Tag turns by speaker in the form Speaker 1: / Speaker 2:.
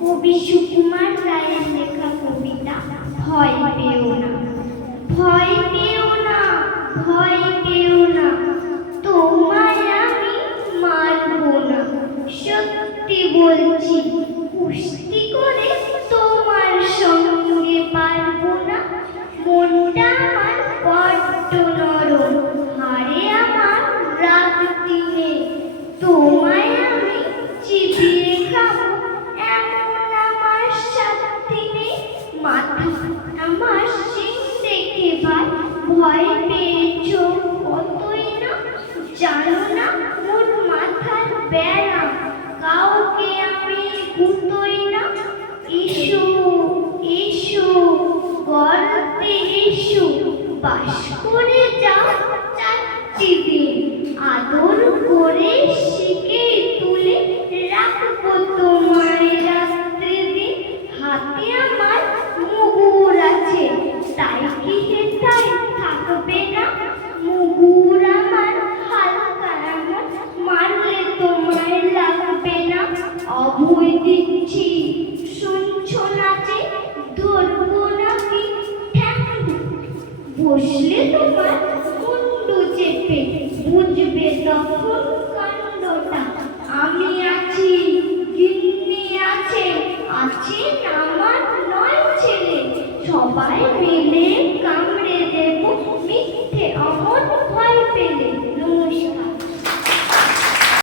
Speaker 1: কবি সুকুমার রায়ের লেখা কবিতা, ভয় পেও না। ভয় পেও না, ভয় পেও না, তোমায় আমি মারবো না। সত্যি বলছি পুষ্টি করে আমার সিং দেখে ভাই ভয় পেয়েছ? কতই না, জানো না, মোর মাথার ব্যায়াম কাউকে আমি গুতোই না। এসো এসো, গর্তে এসো, বাস। বসলে তোমার কুণ্ডু চেপে বুঝবে তখন কাণ্ডটা। আমি আছি, গিন্নি আছে, আছেন আমার নয় ছেলে। সবাই মিলে